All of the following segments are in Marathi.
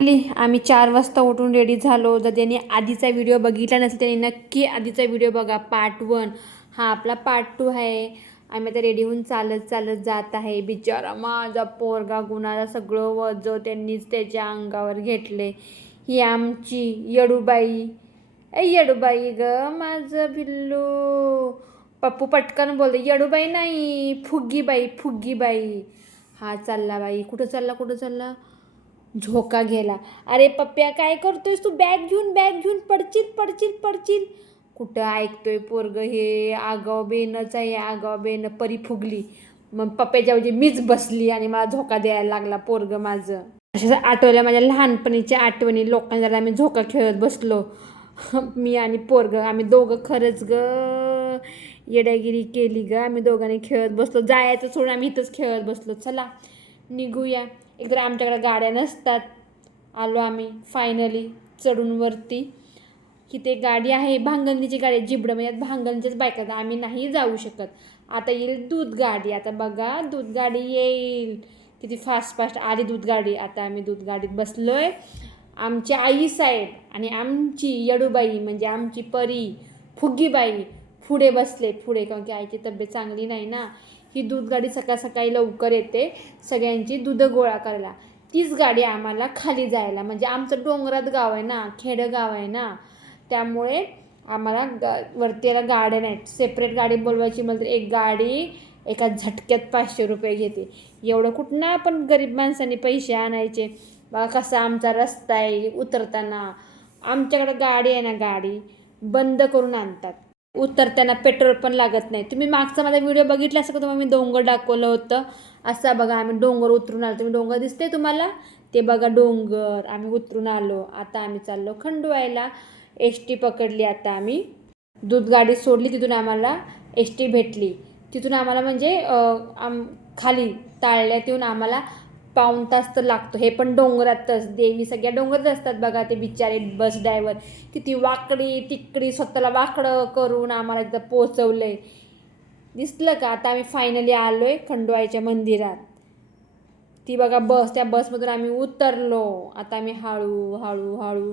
आम्ही 4 वाजता उठून रेडी झालो. जर त्यांनी आधीचा व्हिडिओ बघितला नसेल त्यांनी नक्की आधीचा व्हिडिओ बघा. पार्ट 1 हा आपला पार्ट 2 आहे. आम्ही आता रेडी होऊन चालत चालत जात आहे. बिचारा माझा पोरगा गुणाला सगळं वजं त्यांनीच त्याच्या अंगावर घेतले. ही आमची येडूबाई. येडूबाई ग माझं भिल्लू. पप्पू पटकन बोलते येडूबाई नाही फुग्गीबाई फुग्गीबाई. हा चालला बाई. कुठं चालला झोका गेला. अरे पप्प्या काय करतोयस तू? बॅग घेऊन पडशील. कुठं ऐकतोय पोरग हे. आगाव बेनच आहे. आगाव बेन परी फुगली. मग पप्प्याच्या ऐवजी मीच बसली आणि मला झोका द्यायला लागला पोरग माझं. अशा आठवल्या माझ्या लहानपणीच्या आठवणी. लोकांना जरा आम्ही झोका खेळत बसलो. मी आणि पोरग आम्ही दोघं खरंच ग येड्यागिरी केली ग. आम्ही दोघांनी खेळत बसलो. जायचं सोडून आम्ही इथंच खेळत बसलो. चला निघूया. एकतर आमच्याकडे गाड्या नसतात. आलो आम्ही फायनली चढून वरती. इथे गाडी आहे भांगलनीची गाडी. जिबडं म्हणजे भांगलनीच्याच बायका. आम्ही नाही जाऊ शकत. आता येईल दूध गाडी. आता बघा दूध गाडी येईल. किती फास्ट आली दूध गाडी. आता आम्ही दूध गाडीत बसलोय. आमची आईसाहेब आणि आमची येडूबाई म्हणजे आमची परी फुग्गीबाई पुढे बसले. कारण की आईची तब्येत चांगली नाही ना. ही दूध गाडी सकाळी लवकर येते सगळ्यांची दूध गोळा करायला. तीच गाडी आम्हाला खाली जायला. म्हणजे आमचं डोंगरात गाव आहे ना, खेडं गाव आहे ना, त्यामुळे आम्हाला वरती यायला गाड्या नाहीत. सेपरेट गाडी बोलवायची म्हणजे एक गाडी एका झटक्यात 500 रुपये घेते. एवढं कुठनं आपण गरीब माणसांनी पैसे आणायचे. बघा कसा आमचा रस्ता आहे. उतरताना आमच्याकडे गाडी आहे ना, गाडी बंद करून आणतात. उतरताना पेट्रोल पण लागत नाही. तुम्ही मागचा माझा व्हिडिओ बघितला असं का? तुम्हाला मी डोंगर दाखवलं होतं. असा बघा आम्ही डोंगर उतरून आलो. तुम्ही डोंगर दिसते तुम्हाला? ते बघा डोंगर. आम्ही उतरून आलो. आता आम्ही चाललो खंडवायला. एस टी पकडली. आता आम्ही दूध गाडी सोडली. तिथून आम्हाला एस टी भेटली. तिथून आम्हाला म्हणजे खाली ताळल्यात येऊन आम्हाला पाऊण तास तर लागतो. हे पण डोंगरातच. देवी सगळ्या डोंगरात असतात बघा. ते बिचारे बस ड्रायव्हर किती वाकडी तिकडी स्वतःला वाकडं करून आम्हाला इथं पोचवलंय. दिसलं का? आता आम्ही फायनली आलोय खंडवाईच्या मंदिरात. ती बघा बस. त्या बसमधून आम्ही उतरलो. आता आम्ही हळू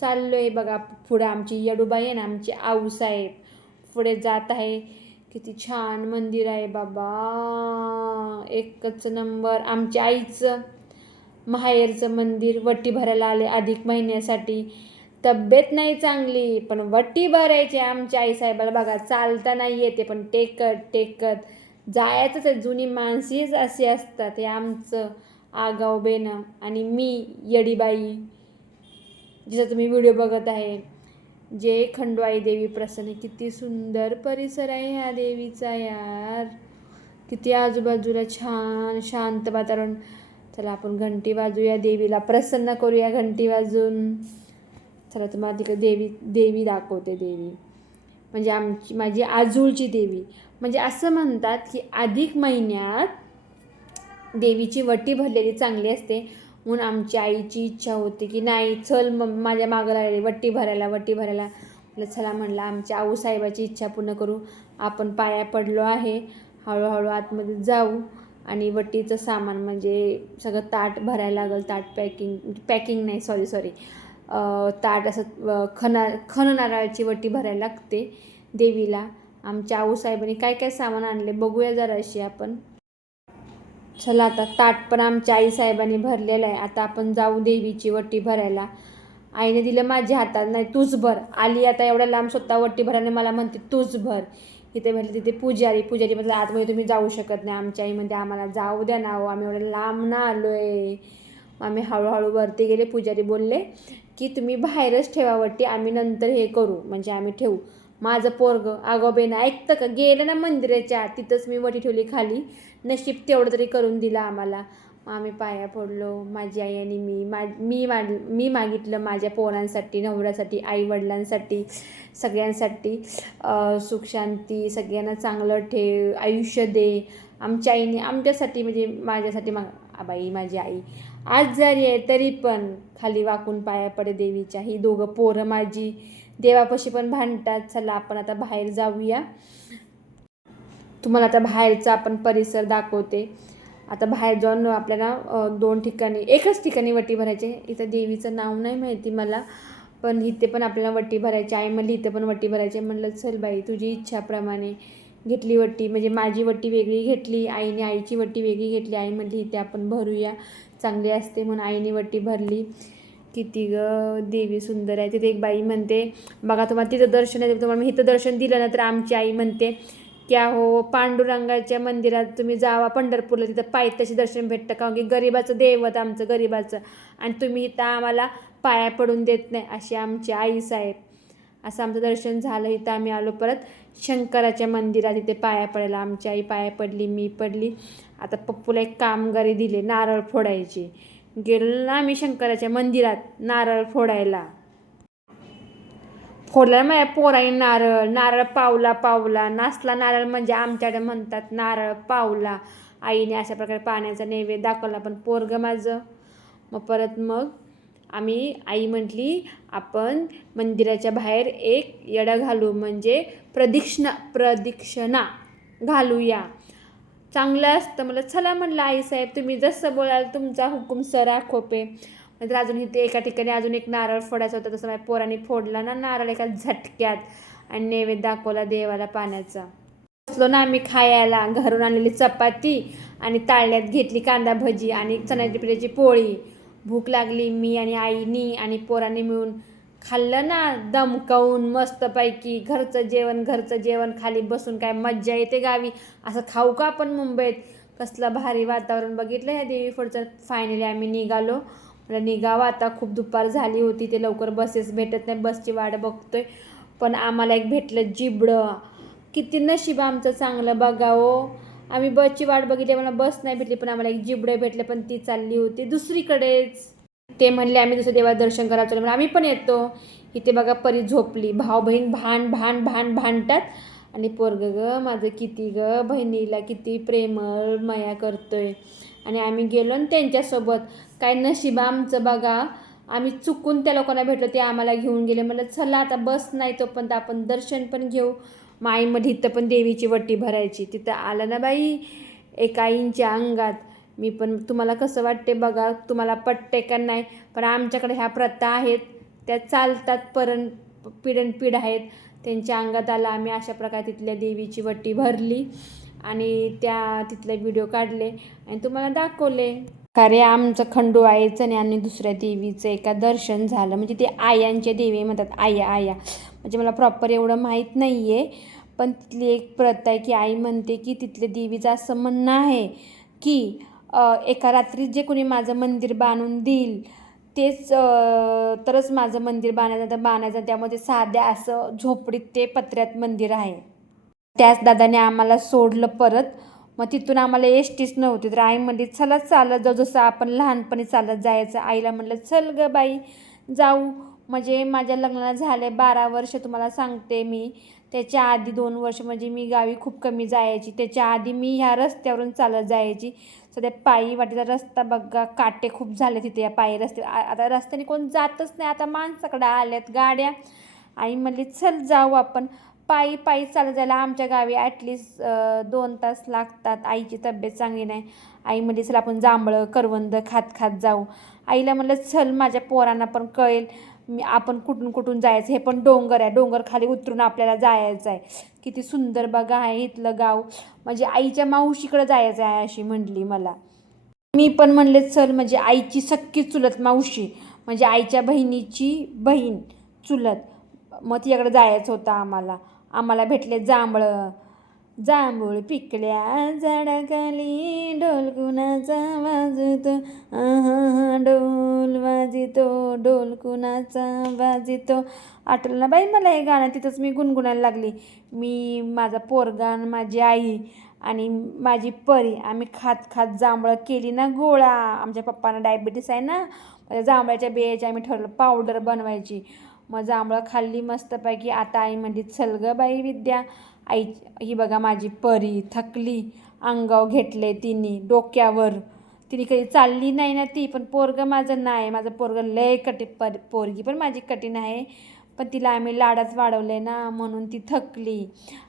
चाललोय. बघा पुढे आमची येडूबाई आहे ना, आमची आऊसाहेब पुढे जात आहे. किती छान मंदिर आहे बाबा. एकच नंबर. आमच्या आईचं माहेरचं मंदिर. वटी भरायला आले अधिक महिन्यासाठी. तब्येत नाही चांगली पण वटी भरायची आमच्या आईसाहेबाला. बघा चालता नाही येते पण टेकत जायचंच आहे. जुनी माणसीच अशी असतात. हे आमचं आगाव बेनं आणि मी येडीबाई जिचा तुम्ही व्हिडिओ बघत आहे. जे खंडवाई देवी प्रसन्न. किती सुंदर परिसर आहे ह्या देवीचा यार. किती आजूबाजूला छान शांत वातावरण. चला आपण घंटी वाजूया. देवीला प्रसन्न करूया घंटी वाजून. चला तुम्हाला तिकडे देवी दाखवते. देवी म्हणजे माझी आजूळची देवी. म्हणजे असं म्हणतात की अधिक महिन्यात देवीची वटी भरलेली चांगली असते. म्हणून आमच्या आईची इच्छा होती की नाही चल माझ्या मागं लागली वटी भरायला. चला म्हणलं आमच्या आऊसाहेबाची इच्छा पूर्ण करू. आपण पाया पडलो आहे. हळूहळू आतमध्ये जाऊ आणि वटीचं सामान म्हणजे सगळं ताट भरायला लागेल. ताट पॅकिंग नाही सॉरी ताट असं खण नारळाची वटी भरायला लागते देवीला. आमच्या आऊसाहेबांनी काय सामान आणले बघूया जरा अशी आपण. चला आता ताट पण आमच्या आईसाहेबांनी भरलेलं आहे. आता आपण जाऊ देवीची वटी भरायला. आईने दिलं माझ्या हातात. नाही तूच भर. आली आता एवढ्या लांब स्वतः वटी भरायला मला म्हणते तूच भर. इथे भेटले तिथे पुजारी म्हटलं आतमध्ये तुम्ही जाऊ शकत नाही. आमच्या आई म्हणते आम्हाला जाऊ द्या ना हो. आम्ही एवढ्या लांब ना आलो आहे. आम्ही हळूहळू वरती गेले. पुजारी बोलले की तुम्ही बाहेरच ठेवा वटी. आम्ही नंतर हे करू म्हणजे आम्ही ठेवू. माझं पोरगं आगोबेनं ऐकतं का? गेलं ना मंदिराच्या आत. तिथंच मी वटी ठेवली खाली. नशीब तेवढं तरी करून दिलं आम्हाला. आम्ही पाया पडलो. माझी आई आणि मी मागितलं माझ्या पोरांसाठी, नवऱ्यासाठी, आईवडिलांसाठी, सगळ्यांसाठी सुख शांती. सगळ्यांना चांगलं ठेव. आयुष्य दे. आमच्या आईने आमच्यासाठी म्हणजे माझ्यासाठी बाई माझी आई आजारी आहे तरी पण खाली वाकून पाया पडे देवीच्या. ही दोघं पोरं माझी देवापाशी पण भांडतात. चला आपण आता बाहेर जाऊया. तुम्हाला आता बाहेरचा आपण परिसर दाखवते. आता बाहेर जाऊन आपल्याला 2 ठिकाणी एकच ठिकाणी वटी भरायची. इथं देवीचं नाव नाही माहिती मला, पण इथे पण आपल्याला वटी भरायची. आई म्हणली इथे पण वटी भरायची. म्हणलं चल बाई तुझी इच्छाप्रमाणे. घेतली वटी, म्हणजे माझी वटी वेगळी घेतली, आईने आईची वटी वेगळी घेतली. आई म्हणली इथे आपण भरूया, चांगली असते म्हणून आईने वटी भरली. किती गं देवी सुंदर आहे. तिथे एक बाई म्हणते बघा तुम्हाला तिथं दर्शन आहे, तुम्हाला मी इथं दर्शन दिलं ना तर आमची आई म्हणते क्या हो पांडुरंगाच्या मंदिरात तुम्ही जावा पंढरपूरला, तिथं पायथ्याशी दर्शन भेटतं का की गरिबाचं दैवत आमचं गरिबाचं, आणि तुम्ही इथं आम्हाला पाया पडून देत नाही, अशी आमची आई साहेब. असं आमचं दर्शन झालं. इथं आम्ही आलो परत शंकराच्या मंदिरात, इथे पाया पडायला. आमची आई पाया पडली, मी पडली. आता पप्पूला एक कामगारी दिले नारळ फोडायची. गेलो ना आम्ही शंकराच्या मंदिरात नारळ फोडायला. फोडला माझ्या पोराने नारळ पावला नाचला. नारळ म्हणजे आमच्याकडे म्हणतात नारळ पावला. आईने अशा प्रकारे पाण्याचा नैवेद्य दाखवला. पण पोरगं माझं मग आम्ही आई म्हटली आपण मंदिराच्या बाहेर एक येडा घालू, म्हणजे प्रदक्षिणा घालूया, चांगलं असतं. मला चला म्हणलं आई साहेब तुम्ही जसं बोलाल तुमचा हुकूम सरा खोपे. नंतर अजून इथे एका ठिकाणी अजून एक नारळ फोडायचा होता, तसं माझ्या पोराने फोडला ना नारळ एका झटक्यात, आणि नैवेद्य दाखवला देवाला पाण्याचा. बसलो ना आम्ही खायला. घरून आणलेली चपाती आणि ताळ्यात घेतली कांदा भजी आणि चण्याच्या पिठाची पोळी. भूक लागली. मी आणि आईनी आणि पोरांनी मिळून खाल्लं ना दमकावून मस्तपैकी. घरचं जेवण खाली बसून काय मज्जा येते गावी. असं खाऊ का आपण मुंबईत. कसलं भारी वातावरण बघितलं ह्या देवी पुढचं. फायनली आम्ही निघालो. मला निघावं आता, खूप दुपार झाली होती. ते लवकर बसेस भेटत नाही, बसची वाट बघतोय. पण आम्हाला एक भेटलं जिबडं. किती नशीब आमचं चांगलं बघावं. आम्ही बसची वाट बघितली, मला बस नाही भेटली, पण आम्हाला एक जिबडं भेटलं, पण ती चालली होती दुसरीकडेच. ते म्हणले आम्ही दुसऱ्या देवाला दर्शन करायला चलो, आम्ही पण येतो. इथे बघा परी झोपली. भाऊ बहीण भांडतात. आणि पोरगं ग माझं किती ग बहिणीला किती प्रेमळ माया करतोय. आणि आम्ही गेलो आणि त्यांच्यासोबत. काय नशीब आमचं बघा. आम्ही चुकून त्या लोकांना भेटलो, ते आम्हाला घेऊन गेले. म्हणलं चला आता बस नाही तोपर्यंत आपण दर्शन पण घेऊ. माईमध्ये इथं पण देवीची वटी भरायची. तिथं आलं ना बाई एका आईंच्या अंगात. मी पण तुम्हाला कसं वाटते बघा, तुम्हाला पटते का नाही, पण आमच्याकडे ह्या प्रथा आहेत त्या चालतात, पिढ्यानपिढ आहेत. त्यांच्या अंगात आला. आम्ही अशा प्रकारे तिथल्या देवीची वटी भरली आणि तिथले व्हिडिओ काढले आणि तुम्हाला दाखवले. खरे आमचं खंडोबाचं आणि दुसऱ्या देवीचं एका दर्शन झालं. म्हणजे ते आयांच्या देवी म्हणतात, आया म्हणजे मला प्रॉपर एवढं माहीत नाही आहे, पण तिथली एक प्रथा आहे की आई म्हणते की तिथल्या देवीचं असं म्हणणं आहे की एका रात्रीत जे कोणी माझं मंदिर बांधून देईल तेच तरच माझं मंदिर बांधायचं. त्यामध्ये साध्या असं झोपडीत ते पत्र्यात मंदिर आहे. त्याच दादाने आम्हाला सोडलं परत. मग तिथून आम्हाला एसटीच नव्हती, तर आई म्हणली चला चालत जाऊ, जसं आपण लहानपणी चालत जायचं. आईला म्हणलं चल ग बाई जाऊ. म्हणजे माझ्या लग्नाला झाले 12 वर्ष तुम्हाला सांगते मी. त्याच्या आधी 2 वर्ष म्हणजे मी गावी खूप कमी जायची. त्याच्या आधी मी ह्या रस्त्यावरून चालत जायची. सध्या पायी वाटेचा रस्ता बघा, काटे खूप झाले तिथे या पायी रस्ते. आता रस्त्याने कोण जातच नाही, आता माणसाकडे आल्यात गाड्या. आई म्हणली चल जाऊ आपण. पायी चालत जायला आमच्या गावी ॲटलिस्ट 2 तास लागतात. आईची तब्येत चांगली नाही. आई म्हणली चल आपण जांभळं करवंद खात जाऊ. आईला म्हणलं चल माझ्या पोरांना पण कळेल आपण कुठून जायचं. हे पण डोंगर आहे, डोंगर खाली उतरून आपल्याला जायचं आहे. किती सुंदर बघा आहे इथलं गाव. म्हणजे आईच्या मावशीकडे जायचं आहे अशी म्हणली मला. मी पण म्हणले चल, म्हणजे आईची सख्खी चुलत मावशी, म्हणजे आईच्या बहिणीची बहीण चुलत, मग तिच्याकडे जायचं होतं आम्हाला भेटले जांभूळ पिकल्या झाडाखाली ढोल कुणाचा वाजतो, ढोल कुणाचा वाजतो. आठवलं ना बाई मला हे गाणं. तिथंच मी गुणगुणायला लागली. मी, माझा पोरगा, माझी आई आणि माझी परी आम्ही खात जांभळं केली ना गोळा. आमच्या पप्पांना डायबिटीस आहे ना, जांभळाच्या बियाची आम्ही ठरवलं पावडर बनवायची. मग जांभळं खाल्ली मस्तपैकी. आता आई म्हणली चल ग बाई विद्या. आई ही बघा माझी परी थकली, अंगावर घेतले तिने डोक्यावर. तिने कधी चालली नाही ना ती. पण पोरगं माझं नाही, माझं पोरगं लय पोरगी पण माझी कठीण आहे, पण तिला आम्ही लाडात वाढवले ना म्हणून ती थकली.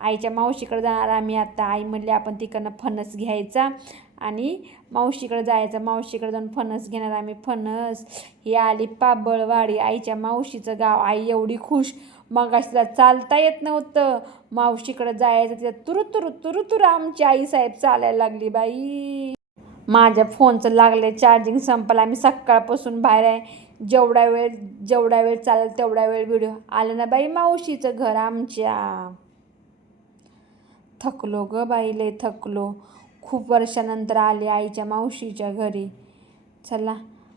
आईच्या मावशीकडे जाणार आम्ही आता. आई म्हणली आपण तिकडनं फणस घ्यायचा आणि मावशीकडे जायचं. मावशीकडे जाऊन फणस घेणार आम्ही. फणस ही आली पाबळवाडी, आईच्या मावशीचं गाव. आई एवढी खुश, मग तिला चालता येत नव्हतं. मावशीकडे जायचं, तिला तुरु आमची आईसाहेब चालायला लागली बाई. माझ्या फोनचं लागले चार्जिंग संपलं. आम्ही सकाळपासून बाहेर आहे. जेवढा वेळ चालेल तेवढा वेळ व्हिडिओ. आलं ना बाई मावशीचं घर आमच्या. थकलो ग बाई, लय थकलो. खूप वर्षानंतर आले आईच्या मावशीच्या घरी. चला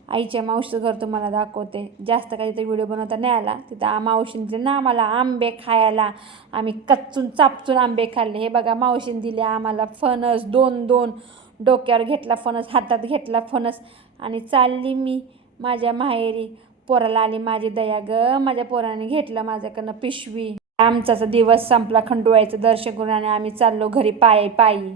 आईच्या मावशीचं घर तुम्हाला दाखवते. जास्त काही तिथे व्हिडिओ बनवता नाही आला. तिथं मावशीने दिले ना आम्हाला आंबे खायला. आम्ही कच्चून चापचून आंबे खाल्ले. हे बघा मावशीने दिले आम्हाला फणस 2 डोक्यावर घेतला फणस, हातात घेतला फणस आणि चालली मी माझ्या माहेरी. पोराला आली माझी दया ग, माझ्या पोराने घेतलं माझ्याकडनं पिशवी. आमचा दिवस संपला. खंडोळाचं दर्शन करून आणि आम्ही चाललो घरी पायी.